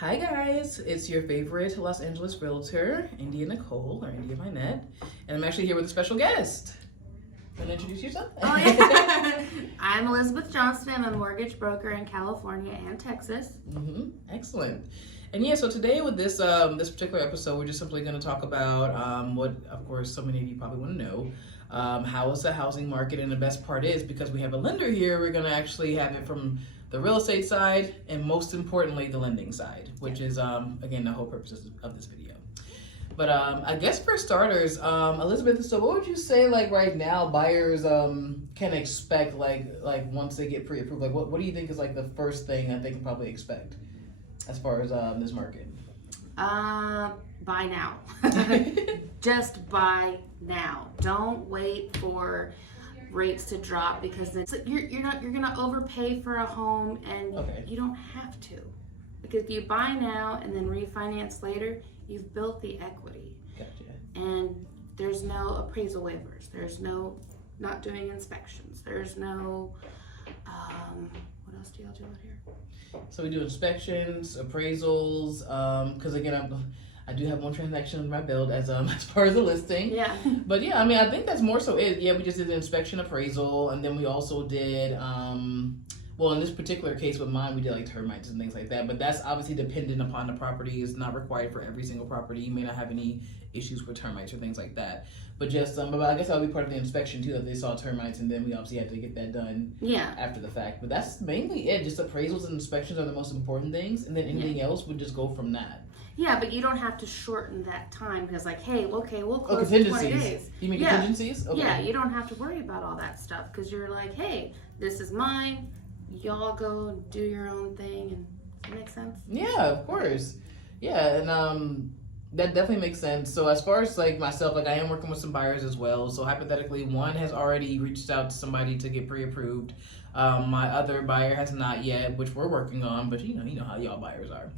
Hi guys, it's your favorite Los Angeles realtor, India Nicole, or India Minette, and I'm actually here with a special guest. Want to introduce yourself? Oh yeah. I'm Elizabeth Johnston. I'm a mortgage broker in California and Texas. Excellent. And yeah, so today with this this particular episode, we're just simply going to talk about what, of course, so many of you probably want to know. How is the housing market? And the best part is, because we have a lender here, we're going to actually have it from the real estate side and most importantly, the lending side, which is, again, the whole purpose of this video. But I guess for starters, Elizabeth, so what would you say, like right now, buyers can expect, like once they get pre-approved? Like, what do you think is like the first thing that they can probably expect as far as this market? Buy now. Just buy now. Don't wait for rates to drop because you're gonna overpay for a home and you don't have to. Because if you buy now and then refinance later, you've built the equity. Gotcha. And there's no appraisal waivers. There's no not doing inspections. There's no what else do y'all do out here? So we do inspections, appraisals, because again, I do have one transaction in my build as far as the listing. Yeah. But yeah, I mean, I think that's more so it. Yeah, we just did the inspection appraisal, and then we also did, well, in this particular case with mine, we did like termites and things like that. But that's obviously dependent upon the property. It's not required for every single property. You may not have any issues with termites or things like that. But just, but I guess that'll be part of the inspection too, that they saw termites, and then we obviously had to get that done after the fact. But that's mainly it. Just appraisals and inspections are the most important things, and then anything else would just go from that. Yeah, but you don't have to shorten that time because, like, hey, okay, we'll close in 20 days. You mean contingencies? Okay. Yeah, you don't have to worry about all that stuff because you're like, hey, this is mine. Y'all go do your own thing. And does that make sense? Yeah, of course. Yeah, and that definitely makes sense. So as far as like myself, like I am working with some buyers as well. So hypothetically, one has already reached out to somebody to get pre-approved. My other buyer has not yet, which we're working on, but you know how y'all buyers are.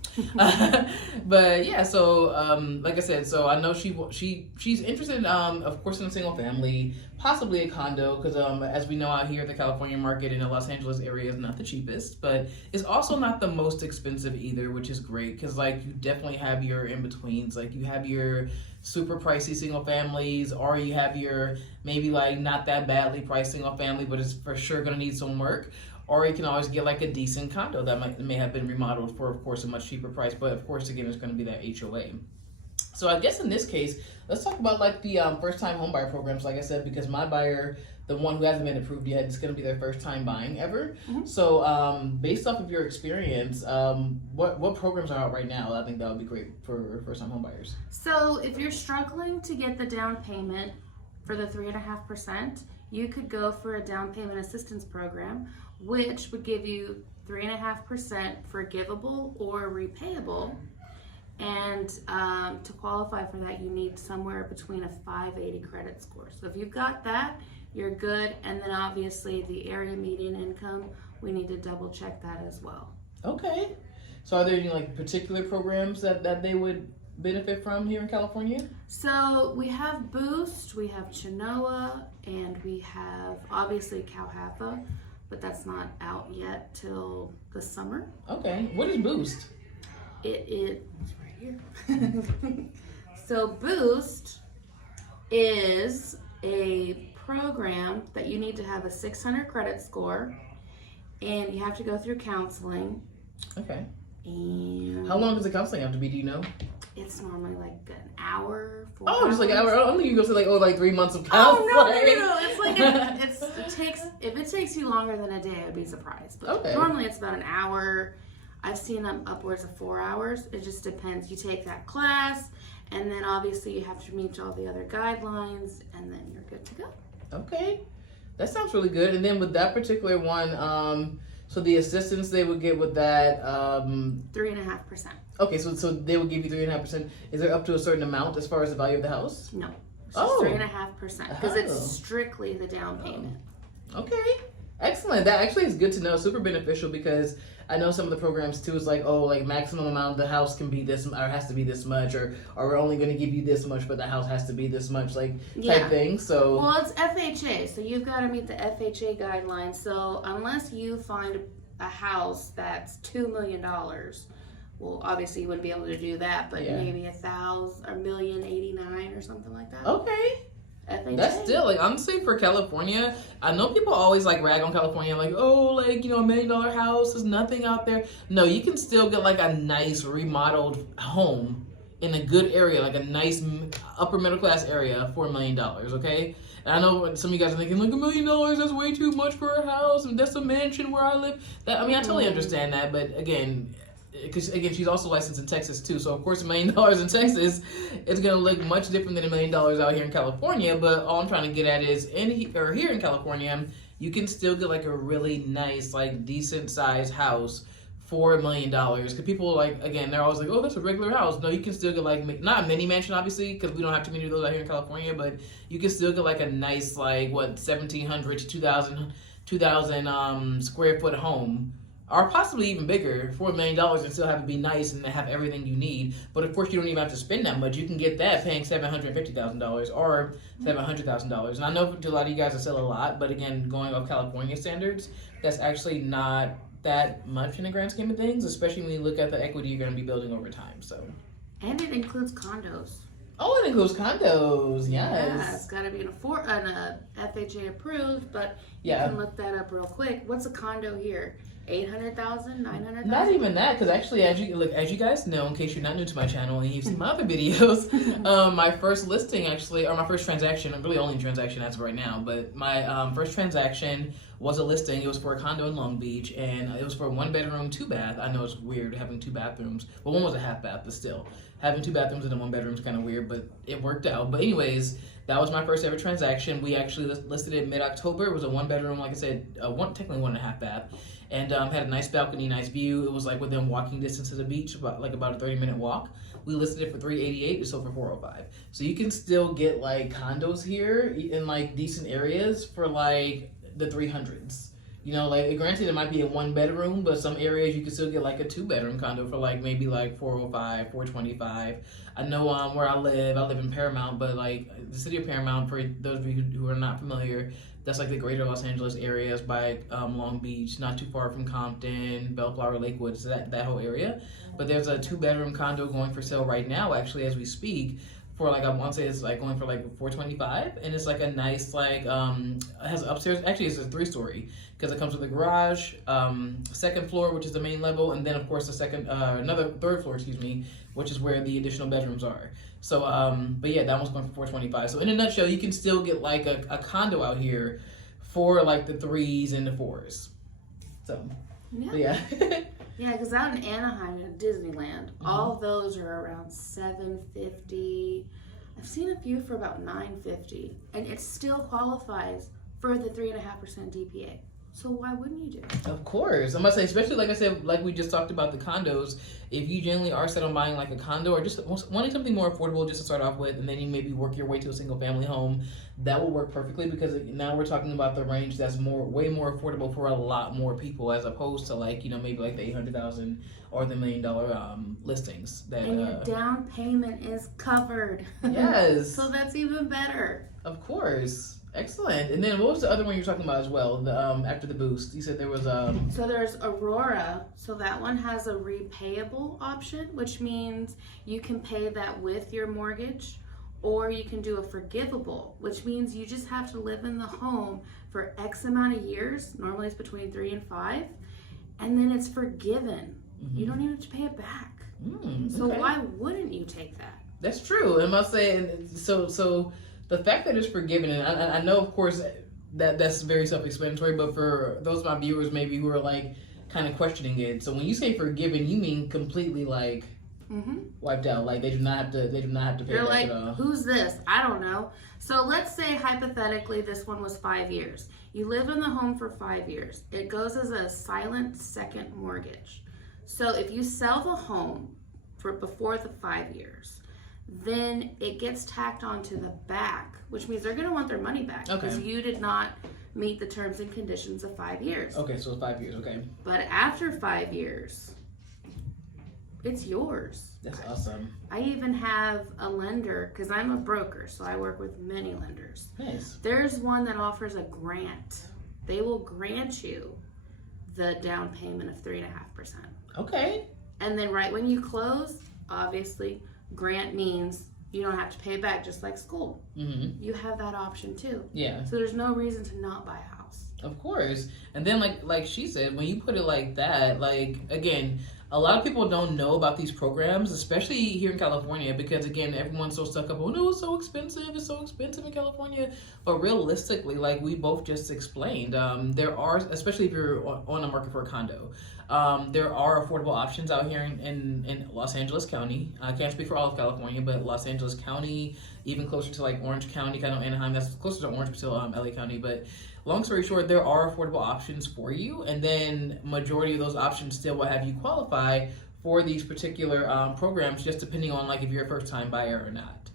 But yeah, so like I said, so I know she's interested in, of course, in a single family, possibly a condo, because as we know out here, the California market in the Los Angeles area is not the cheapest, but it's also not the most expensive either, which is great because like you definitely have your in betweens, like you have your super pricey single families, or you have your maybe like not that badly priced single family, but it's for sure gonna need some work. Or you can always get like a decent condo that may have been remodeled for, of course, a much cheaper price. But of course, again, it's going to be that HOA. So I guess in this case, let's talk about like the first-time homebuyer programs. Like I said, because my buyer, the one who hasn't been approved yet, it's going to be their first time buying ever. So based off of your experience, what programs are out right now? I think that would be great for first-time homebuyers. So if you're struggling to get the down payment for the 3.5%, you could go for a down payment assistance program, which would give you 3.5% forgivable or repayable. And to qualify for that, you need somewhere between a 580 credit score. So if you've got that, you're good. And then obviously the area median income, we need to double check that as well. Okay. So are there any like particular programs that they would benefit from here in California? So we have Boost, we have Chenoa, and we have obviously Calhatha, but that's not out yet till the summer. Okay. What is Boost? It's right here. So Boost is a program that you need to have a 600 credit score, and you have to go through counseling. Okay. And how long does the counseling have to be? Do you know? It's normally like an hour, 4 hours. Just like an hour. I don't think you go to like 3 months of counseling. Oh no! It's like if it takes you longer than a day, I'd be surprised. But normally it's about an hour. I've seen them upwards of 4 hours. It just depends. You take that class, and then obviously you have to meet all the other guidelines, and then you're good to go. Okay, that sounds really good. And then with that particular one, so the assistance they would get with that 3.5%. Okay, so they would give you 3.5%. Is there up to a certain amount as far as the value of the house? No, it's just 3.5% because it's strictly the down payment. Okay, excellent. That actually is good to know. Super beneficial because I know some of the programs too is like, oh, like maximum amount of the house can be this or has to be this much, or we're only going to give you this much, but the house has to be this much, like type thing. So well, it's FHA, so you've got to meet the FHA guidelines. So unless you find a house that's $2 million, Well, obviously you wouldn't be able to do that, but Yeah. maybe $1,089 or something like that. Okay. FHA. That's still, like, honestly, for California, I know people always, like, rag on California, like, oh, like, you know, $1 million house, there's nothing out there. No, you can still get, like, a nice remodeled home in a good area, like a nice upper middle class area for $1 million, okay? And I know some of you guys are thinking, like, $1 million, that's way too much for a house, and that's a mansion where I live. That, I mean, I totally understand that, but again, because again, she's also licensed in Texas too, so of course $1 million in Texas is gonna look much different than $1 million out here in California. But all I'm trying to get at is here in California, you can still get like a really nice, like decent sized house for $1 million. Because people like, again, they're always like, oh, that's a regular house. No, you can still get like not a mini mansion obviously, because we don't have too many of those out here in California, but you can still get like a nice like 1,700 to 2,000 square foot home, or possibly even bigger, for $1 million, and still have it be nice and have everything you need. But of course, you don't even have to spend that much. You can get that paying $750,000 or $700,000. And I know to a lot of you guys, I sell a lot, but again, going off California standards, that's actually not that much in the grand scheme of things, especially when you look at the equity you're going to be building over time. So, and it includes condos. oh, it includes condos. Yes. Yeah, it's got to be an FHA approved, but you can look that up real quick. What's a condo here? 800,000, 900,000? Not even that, because actually, as you guys know, in case you're not new to my channel and you've seen my other videos, my first listing actually, or my first transaction, really only transaction as of right now, but my first transaction was a listing. It was for a condo in Long Beach, and it was for a 1-bedroom, 2-bath. I know it's weird having 2 bathrooms. Well, one was a half bath, but still, having 2 bathrooms in a 1-bedroom is kind of weird, but it worked out. But anyways, that was my first ever transaction. We actually listed it mid-October. It was a 1-bedroom, like I said, technically 1.5 bath. And had a nice balcony, nice view. It was like within walking distance of the beach, about a 30-minute walk. We listed it for $388. It sold for $405. So you can still get like condos here in like decent areas for like the 300s. You know, like granted it might be a 1-bedroom, but some areas you can still get like a 2-bedroom condo for like maybe like $405, $425. I know where I live in Paramount, but like the city of Paramount, for those of you who are not familiar, that's like the greater Los Angeles areas by Long Beach, not too far from Compton, Bellflower, Lakewood, so that whole area. But there's a 2-bedroom condo going for sale right now, actually, as we speak, for like, I want to say it's like going for like $425, and it's like a nice like it has upstairs. Actually, it's a 3-story because it comes with a garage, 2nd floor, which is the main level, and then of course the another 3rd floor, which is where the additional bedrooms are. So, but yeah, that one's going for $425. So in a nutshell, you can still get like a condo out here for like the 3s and the 4s. So, yeah. Yeah, because out in Anaheim at Disneyland, all those are around $750. I've seen a few for about $950, and it still qualifies for the 3.5% DPA. So why wouldn't you do it? Of course. I'm going to say, especially like I said, like we just talked about the condos, if you generally are set on buying like a condo or just wanting something more affordable just to start off with, and then you maybe work your way to a single family home, that will work perfectly, because now we're talking about the range that's way more affordable for a lot more people, as opposed to like, you know, maybe like the $800,000 or the $1 million listings. And your down payment is covered. Yes. So that's even better. Of course. Excellent. And then what was the other one you were talking about as well? The after the boost, you said there was So there's Aurora. So that one has a repayable option, which means you can pay that with your mortgage, or you can do a forgivable, which means you just have to live in the home for X amount of years. Normally it's between 3 and 5, and then it's forgiven. You don't even have to pay it back. So why wouldn't you take that? That's true. And I must say, so the fact that it's forgiven, and I know, of course, that's very self-explanatory, but for those of my viewers maybe who are like kind of questioning it, so when you say forgiven, you mean completely like wiped out, like they do not have to pay You're back like, at all. who's this? I don't know. So let's say hypothetically this one was 5 years. You live in the home for 5 years. It goes as a silent second mortgage. So if you sell the home before the 5 years, then it gets tacked onto the back, which means they're going to want their money back because you did not meet the terms and conditions of 5 years. Okay, so 5 years, okay. But after 5 years, it's yours. That's awesome. I even have a lender, because I'm a broker, so I work with many lenders. Nice. There's one that offers a grant. They will grant you the down payment of 3.5%. Okay. And then right when you close, obviously, grant means you don't have to pay it back, just like school. Mm-hmm. You have that option too. Yeah. So there's no reason to not buy a house. Of course. And then like she said, when you put it like that, like, again, a lot of people don't know about these programs, especially here in California, because again, everyone's so stuck up, oh no, it's so expensive in California. But realistically, like we both just explained, there are, especially if you're on the market for a condo, there are affordable options out here in Los Angeles County. I can't speak for all of California, but Los Angeles County, even closer to like Orange County, kind of Anaheim, that's closer to Orange, but still LA County. But long story short, there are affordable options for you, and then majority of those options still will have you qualify for these particular programs, just depending on like if you're a first-time buyer or not.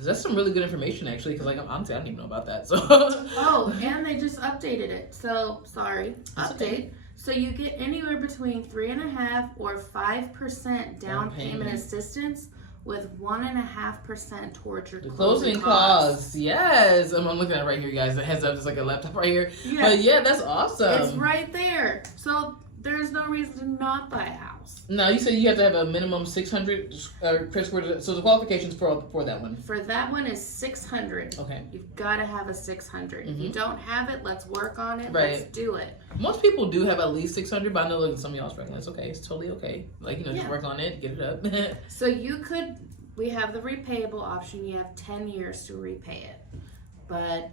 That's some really good information actually, because like honestly, I didn't even know about that. So oh, and they just updated it. So sorry, That's update. okay. So you get anywhere between 3.5% or 5% down payment assistance, with 1.5% towards your closing costs. Yes, I'm looking at it right here, guys. The heads up, just like a laptop right here. Yeah. But yeah, that's awesome. It's right there. So there's no reason to not buy a house. Now you said you have to have a minimum 600 credit score. So the qualifications for that one. For that one is 600. Okay. You've got to have a 600. If you don't have it, let's work on it. Right. Let's do it. Most people do have at least 600, but I know like some of y'all struggling. It's okay. It's totally okay. Like, you know, just work on it, get it up. So we have the repayable option. You have 10 years to repay it. But,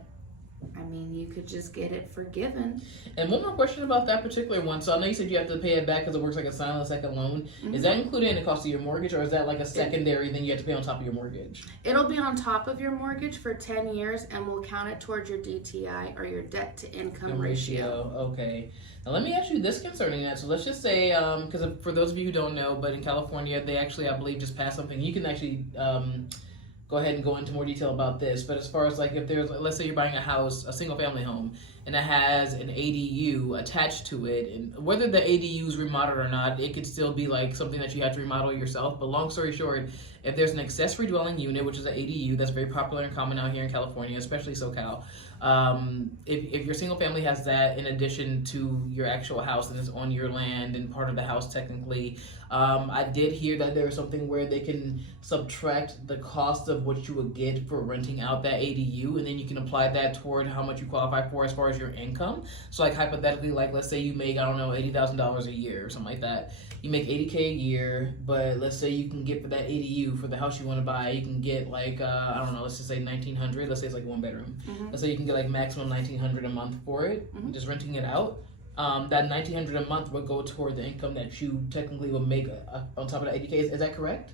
I mean, you could just get it forgiven. And one more question about that particular one. So I know you said you have to pay it back because it works like a silent second loan. Mm-hmm. Is that included in the cost of your mortgage, or is that like a secondary thing you have to pay on top of your mortgage? It'll be on top of your mortgage for 10 years, and we'll count it towards your DTI, or your debt to income ratio. Okay. Now let me ask you this concerning that. So let's just say, because for those of you who don't know, but in California, they actually, I believe, just passed something. You can actually go ahead and go into more detail about this. But as far as like if there's, let's say you're buying a house, a single family home, and it has an ADU attached to it, and whether the ADU is remodeled or not, it could still be like something that you have to remodel yourself. But long story short, if there's an accessory dwelling unit, which is an ADU, that's very popular and common out here in California, especially SoCal. If your single family has that in addition to your actual house and it's on your land and part of the house technically, I did hear that there's something where they can subtract the cost of what you would get for renting out that ADU, and then you can apply that toward how much you qualify for as far as your income. So like hypothetically, like let's say you make, I don't know, $80,000 a year or something like that. You make $80K a year, but let's say you can get for that ADU for the house you want to buy, you can get like I don't know, let's just say $1,900. Let's say it's like one bedroom. Mm-hmm. Let's say you can get like maximum $1,900 a month for it, just renting it out. That $1,900 a month would go toward the income that you technically would make on top of that $80K. Is that correct?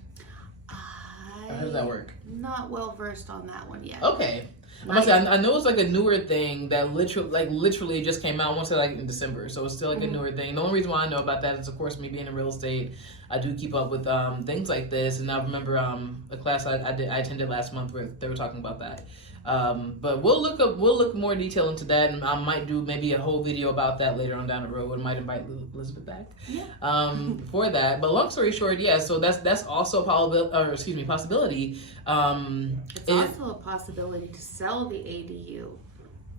Or how does that work? Not well versed on that one yet. Okay. I know it's like a newer thing that literally just came out. I want to say like in December, so it's still like a newer thing. The only reason why I know about that is, of course, me being in real estate. I do keep up with things like this, and I remember a class I attended last month where they were talking about that. But we'll look more detail into that, and I might do maybe a whole video about that later on down the road. I might invite Elizabeth back for that. But long story short, yeah. So that's also a possibility. It's also a possibility to sell the ADU,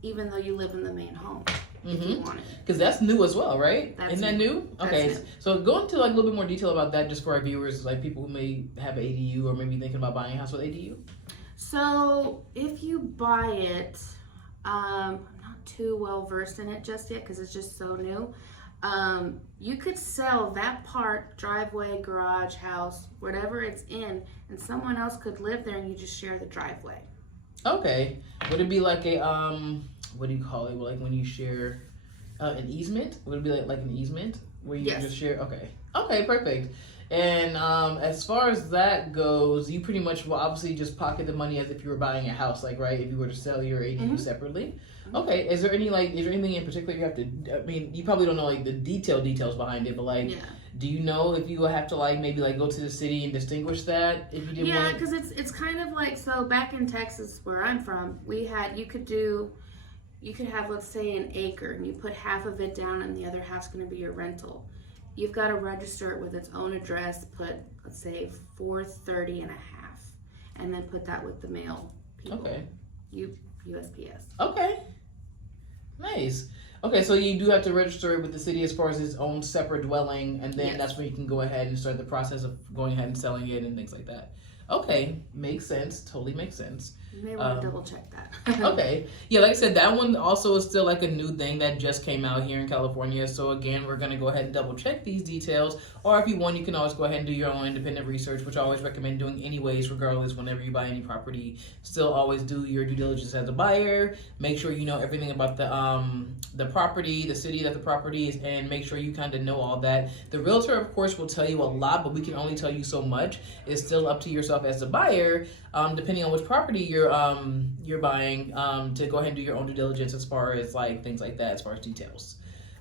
even though you live in the main home. If you want it. Because that's new as well, right? Isn't that new? Okay, new. So go into like a little bit more detail about that, just for our viewers, like people who may have an ADU or maybe thinking about buying a house with ADU. So if you buy it, I'm not too well versed in it just yet because it's just so new. You could sell that part, driveway, garage, house, whatever it's in, and someone else could live there and you just share the driveway. Okay. Would it be like a what do you call it? Like when you share an easement? Would it be like an easement where you just share? Okay, perfect. And as far as that goes, you pretty much will obviously just pocket the money as if you were buying a house, like, right? If you were to sell your ADU separately. Okay. Is there anything in particular you have to? I mean, you probably don't know like the details behind it, but like, do you know if you will have to like maybe like go to the city and distinguish that if you didn't? Yeah, because it's kind of like, so back in Texas where I'm from, you could have, let's say, an acre, and you put half of it down and the other half's going to be your rental. You've got to register it with its own address, put, let's say, 430 and a half, and then put that with the mail people. Okay. USPS. Okay. Nice. Okay, so you do have to register with the city as far as its own separate dwelling, and then Yes. that's when you can go ahead and start the process of going ahead and selling it and things like that. Okay, makes sense. Totally makes sense. You may want to double check that. Okay. Yeah, like I said, that one also is still like a new thing that just came out here in California. So again, we're gonna go ahead and double check these details. Or if you want, you can always go ahead and do your own independent research, which I always recommend doing anyways, regardless, whenever you buy any property. Still always do your due diligence as a buyer. Make sure you know everything about the property, the city that the property is in, make sure you kind of know all that. The realtor, of course, will tell you a lot, but we can only tell you so much. It's still up to yourself as a buyer, depending on which property you're buying, to go ahead and do your own due diligence as far as like things like that, as far as details.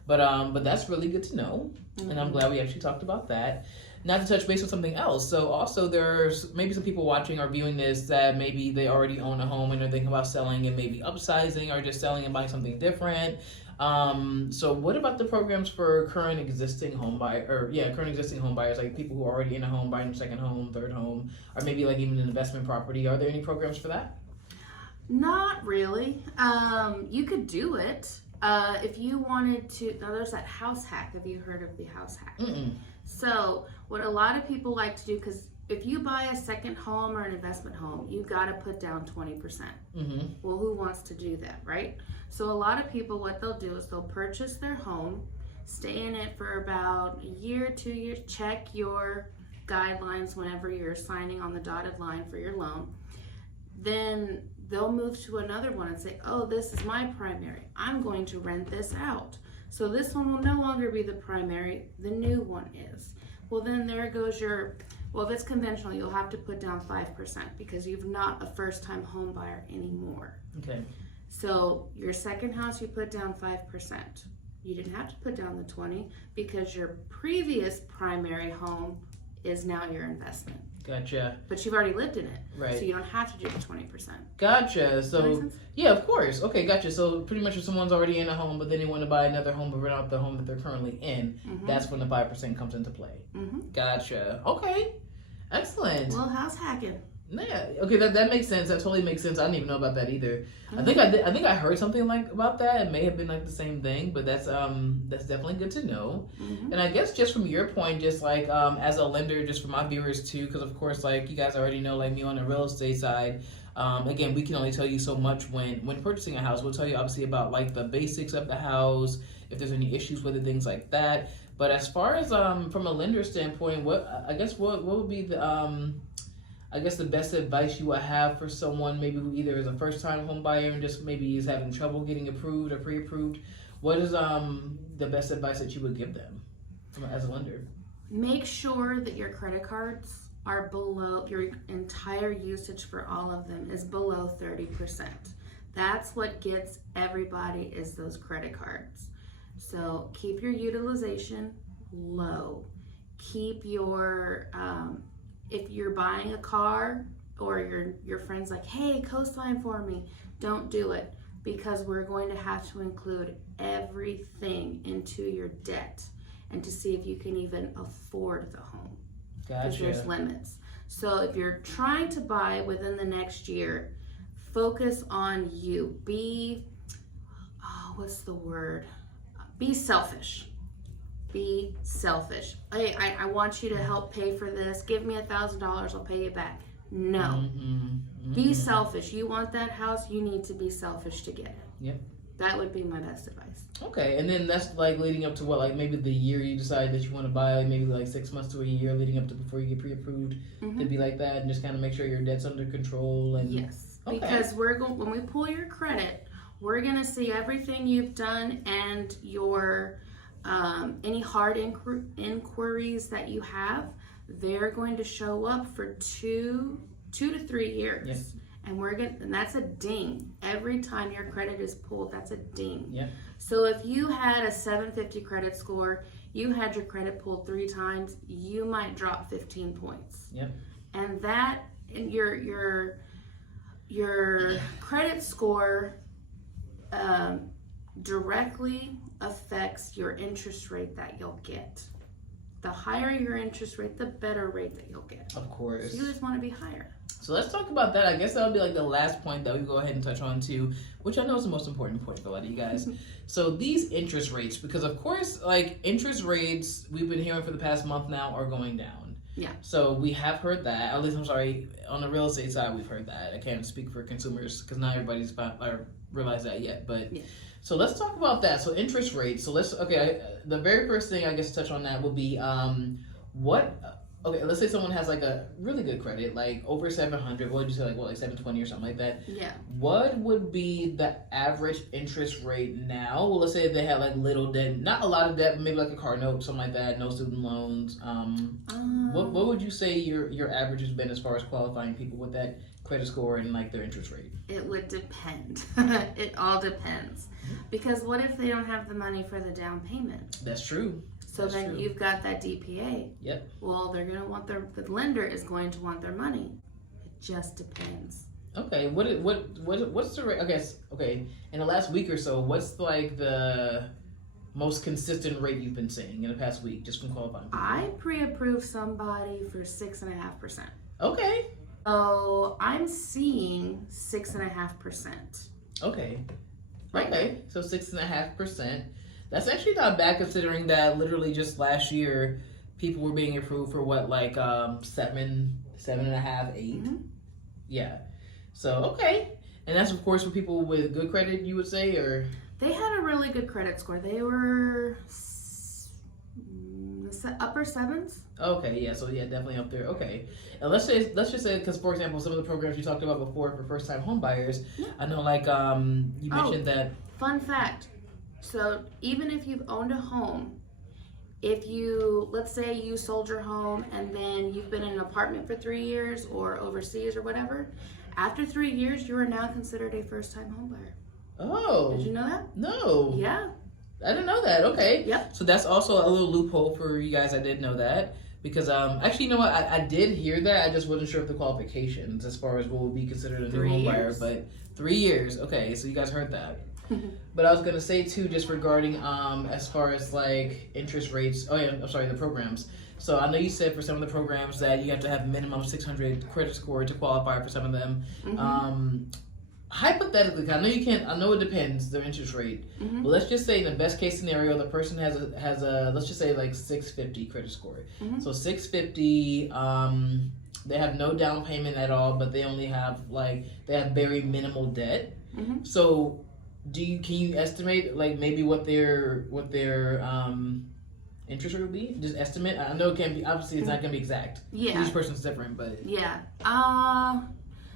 But that's really good to know, and I'm glad we actually talked about that. Not to touch base on something else. So also there's maybe some people watching or viewing this that maybe they already own a home and they're thinking about selling and maybe upsizing or just selling and buying something different. So what about the programs for current existing home buyers, like people who are already in a home, buying a second home, third home, or maybe like even an investment property? Are there any programs for that? Not really. You could do it if you wanted to. Now there's that house hack. Have you heard of the house hack? Mm-mm. So what a lot of people like to do, because if you buy a second home or an investment home, you got to put down 20%. Mm-hmm. Well, who wants to do that, right? So a lot of people, what they'll do is they'll purchase their home, stay in it for about a year, 2 years, check your guidelines whenever you're signing on the dotted line for your loan. Then they'll move to another one and say, oh, this is my primary. I'm going to rent this out. So this one will no longer be the primary, the new one is. Well, then there goes well, if it's conventional, you'll have to put down 5% because you're not a first-time home buyer anymore. Okay. So your second house, you put down 5%. You didn't have to put down the 20 because your previous primary home is now your investment. Gotcha. But you've already lived in it. Right. So you don't have to do the 20%. Gotcha. Does that make So, sense? yeah, of course. Okay, gotcha. So pretty much if someone's already in a home, but then they want to buy another home, but rent out the home that they're currently in, that's when the 5% comes into play. Gotcha. Okay. Excellent. Well, house hacking. Yeah. Okay, that makes sense. That totally makes sense. I didn't even know about that either. I think I heard something like about that. It may have been like the same thing, but that's definitely good to know. And I guess just from your point, just like as a lender, just for my viewers too, because of course, like you guys already know, like me on the real estate side. Again, we can only tell you so much when purchasing a house. We'll tell you obviously about like the basics of the house, if there's any issues with it, things like that. But as far as from a lender standpoint, what would be the best advice you would have for someone maybe who either is a first-time home buyer and just maybe is having trouble getting approved or pre-approved? What is the best advice that you would give them as a lender? Make sure that your credit cards are below, your entire usage for all of them is below 30%. That's what gets everybody, is those credit cards. So keep your utilization low. Keep your if you're buying a car or your friend's like, hey, coastline for me, don't do it, because we're going to have to include everything into your debt and to see if you can even afford the home. Because there's limits. So if you're trying to buy within the next year, focus on you. Be selfish. Be selfish. Hey, I want you to help pay for this. Give me $1,000, I'll pay you back. No. Be selfish. You want that house, you need to be selfish to get it. Yep. That would be my best advice. Okay, and then that's like leading up to what, like maybe the year you decide that you want to buy, like maybe like 6 months to a year leading up to before you get pre-approved, to be like that, and just kind of make sure your debt's under control. And yes, okay. Because when we pull your credit, we're gonna see everything you've done and your any hard inquiries that you have. They're going to show up for 2 to 3 years. Yes. And that's a ding. Every time your credit is pulled, that's a ding. Yep. So if you had a 750 credit score, you had your credit pulled 3 times, you might drop 15 points. Yep. And your credit score directly affects your interest rate that you'll get. The higher your interest rate, the better rate that you'll get. Of course. So you just want to be higher. So let's talk about that. I guess that'll be like the last point that we go ahead and touch on too, which I know is the most important point for a lot of you guys. So these interest rates, because of course, like interest rates, we've been hearing for the past month now are going down. Yeah. So we have heard that. At least, I'm sorry, on the real estate side, we've heard that. I can't speak for consumers because not everybody's realized that yet. But yeah. So let's talk about that. So interest rates. So the very first thing I guess to touch on that would be let's say someone has like a really good credit, like over 700. What would you say, like 720 or something like that? Yeah. What would be the average interest rate now? Well, let's say they had like little debt, not a lot of debt, but maybe like a car note, something like that, no student loans. What would you say your average has been as far as qualifying people with that credit score and like their interest rate? It would depend. It all depends. Because what if they don't have the money for the down payment? That's true. So then true. You've got that DPA. Yep. Well, they're going to want the lender is going to want their money. It just depends. Okay. What's the rate? I guess, okay. In the last week or so, what's like the most consistent rate you've been seeing in the past week just from qualifying people? I pre-approved somebody for 6.5%. Okay. So I'm seeing 6.5%. Okay. Okay. So 6.5%. That's actually not bad considering that literally just last year people were being approved for what, like 7.5, 8. Mm-hmm. Yeah. So okay. And that's of course for people with good credit, you would say, or they had a really good credit score. They were upper 7s. Okay, yeah, so yeah, definitely up there. Okay, and let's just say, because for example, some of the programs you talked about before for first time home buyers, yeah. I know like you mentioned that. Fun fact. So even if you've owned a home, if you, let's say you sold your home and then you've been in an apartment for 3 years or overseas or whatever, after 3 years, you are now considered a first time home buyer. Oh. Did you know that? No. Yeah. I didn't know that. Okay. Yep. So that's also a little loophole for you guys. I did know that because actually, you know what? I did hear that. I just wasn't sure of the qualifications as far as what would be considered a new home buyer. But 3 years. Okay. So you guys heard that. But I was gonna say too, just regarding as far as like interest rates. Oh yeah, I'm sorry, the programs. So I know you said for some of the programs that you have to have minimum 600 credit score to qualify for some of them. Mm-hmm. Hypothetically, I know you can't. I know it depends the interest rate. Mm-hmm. But let's just say in the best case scenario, the person has a let's just say like 650 credit score. Mm-hmm. So 650. They have no down payment at all, but they only have they have very minimal debt. Mm-hmm. So can you estimate like maybe what their interest rate would be? Just estimate. I know it can be, obviously it's not gonna be exact. Yeah. Each person's different, but yeah.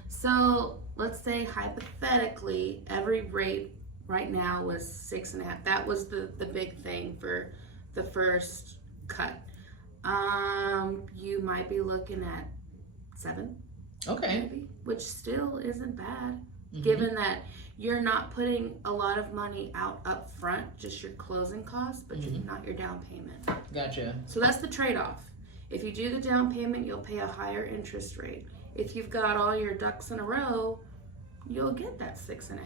So let's say hypothetically every rate right now was 6.5. That was the big thing for the first cut. You might be looking at 7. Okay. Maybe, which still isn't bad, given that you're not putting a lot of money out up front, just your closing costs, but not your down payment. Gotcha. So that's the trade-off. If you do the down payment, you'll pay a higher interest rate. If you've got all your ducks in a row, you'll get that 6.5,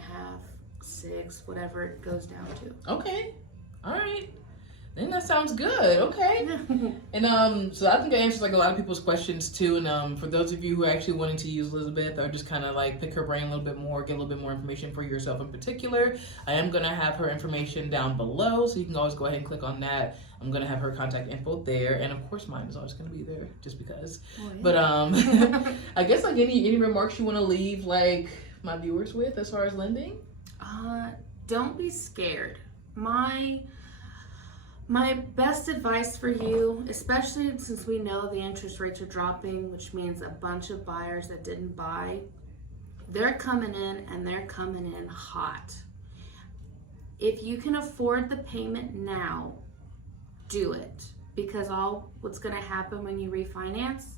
6, whatever it goes down to. Okay. All right. Then that sounds good. Okay. And so I think I answered like a lot of people's questions too. And for those of you who are actually wanting to use Elizabeth or just kind of like pick her brain a little bit more, get a little bit more information for yourself in particular, I am gonna have her information down below, so you can always go ahead and click on that. I'm gonna have her contact info there, and of course mine is always gonna be there just because. Oh, yeah. But I guess like any remarks you want to leave like my viewers with as far as lending? Don't be scared. My best advice for you, especially since we know the interest rates are dropping, which means a bunch of buyers that didn't buy, they're coming in and they're coming in hot. If you can afford the payment now, do it. Because what's going to happen when you refinance,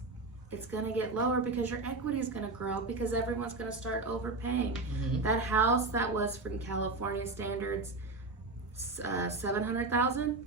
it's going to get lower because your equity is going to grow because everyone's going to start overpaying. Mm-hmm. That house that was from California standards, $700,000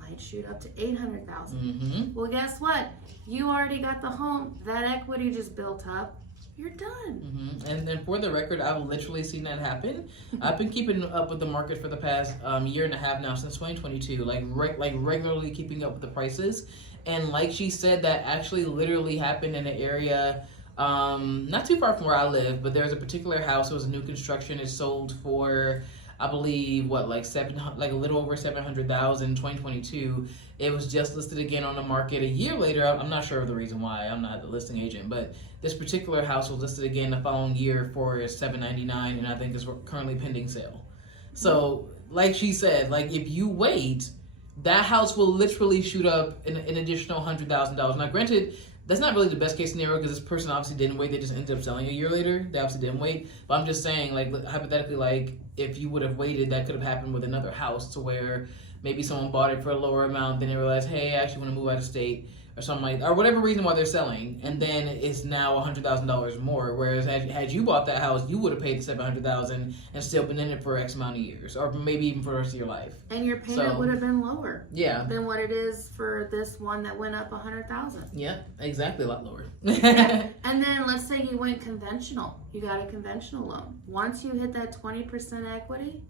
might shoot up to $800,000. Mm-hmm. Well, guess what? You already got the home. That equity just built up. You're done. Mm-hmm. And then for the record, I've literally seen that happen. I've been keeping up with the market for the past year and a half now, since 2022, like regularly keeping up with the prices. And like she said, that actually literally happened in an area not too far from where I live, but there's a particular house. It was a new construction. It sold for, I believe, like a little over 700,000 in 2022. It was just listed again on the market a year later. I'm not sure of the reason why. I'm not the listing agent, but this particular house was listed again the following year for $799, and I think is currently pending sale. So, like she said, like if you wait, that house will literally shoot up an additional $100,000. Now, granted, that's not really the best case scenario because this person obviously didn't wait. They just ended up selling a year later. They obviously didn't wait. But I'm just saying, like, hypothetically, like, if you would have waited, that could have happened with another house to where maybe someone bought it for a lower amount, then they realized, hey, I actually want to move out of state or something like that, or whatever reason why they're selling, and then it's now $100,000 more. Whereas had you bought that house, you would have paid the $700,000 and still been in it for X amount of years, or maybe even for the rest of your life. And your payment would have been lower. Yeah. Than what it is for this one that went up $100,000. Yeah, exactly, a lot lower. And then let's say you went conventional. You got a conventional loan. Once you hit that 20% equity,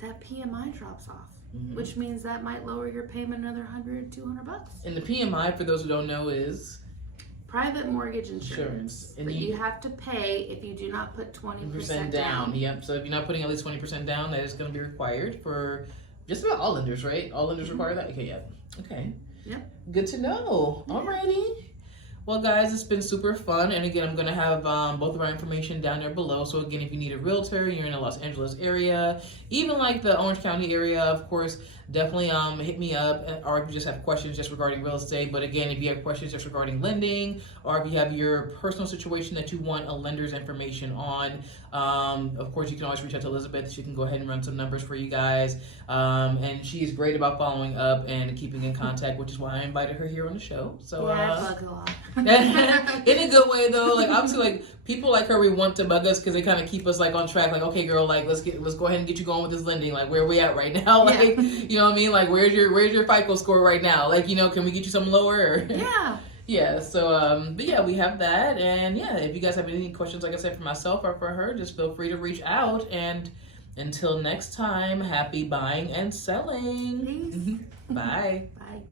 that PMI drops off. Mm-hmm. Which means that might lower your payment another $100, $200. And the PMI, for those who don't know, is private mortgage insurance. And that you have to pay if you do not put 20% down. Yep. So if you're not putting at least 20% down, that is going to be required for just about all lenders, right? All lenders require that. Okay. Yeah. Okay. Yep. Good to know. Alrighty. Well, guys, it's been super fun. And again, I'm going to have both of our information down there below. So again, if you need a realtor, you're in the Los Angeles area, even like the Orange County area, of course, definitely hit me up, or if you just have questions just regarding real estate. But again, if you have questions just regarding lending, or if you have your personal situation that you want a lender's information on, of course, you can always reach out to Elizabeth. She can go ahead and run some numbers for you guys. And she is great about following up and keeping in contact, which is why I invited her here on the show. So yeah, I bug a lot. In a good way though, like obviously, like people like her, we want to bug us because they kind of keep us like on track. Like, okay, girl, like let's go ahead and get you going with this lending. Like, where are we at right now? Like, you know what I mean? Like, where's your FICO score right now? Like, you know, can we get you something lower? Yeah. Yeah. So, but yeah, we have that, and yeah, if you guys have any questions, like I said, for myself or for her, just feel free to reach out. And until next time, happy buying and selling. Peace. Bye.